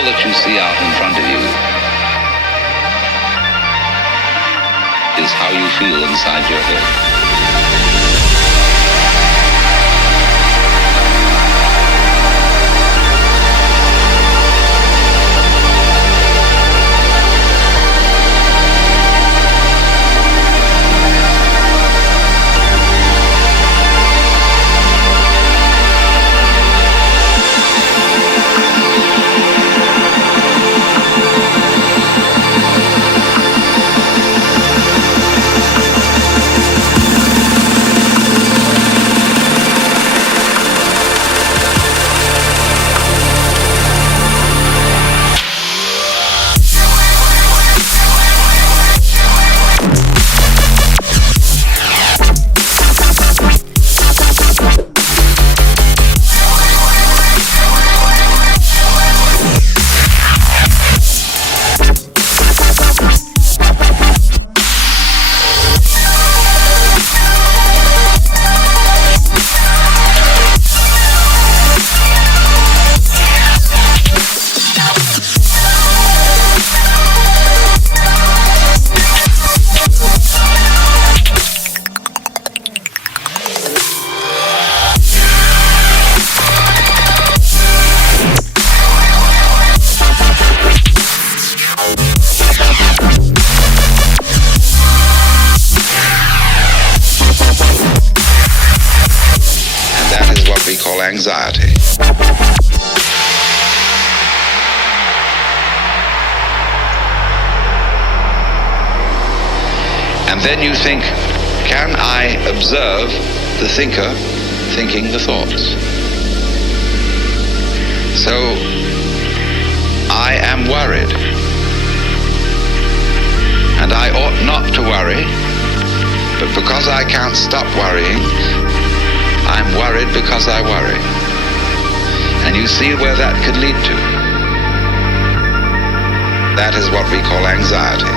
all that you see out in front of you is how you feel inside your head. Anxiety. And then you think, can I observe the thinker thinking the thoughts? So I am worried. And I ought not to worry, but because I can't stop worrying, I'm worried because I worry. And you see where that could lead to. That is what we call anxiety.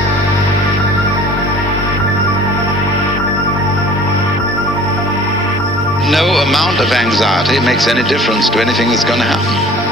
No amount of anxiety makes any difference to anything that's going to happen.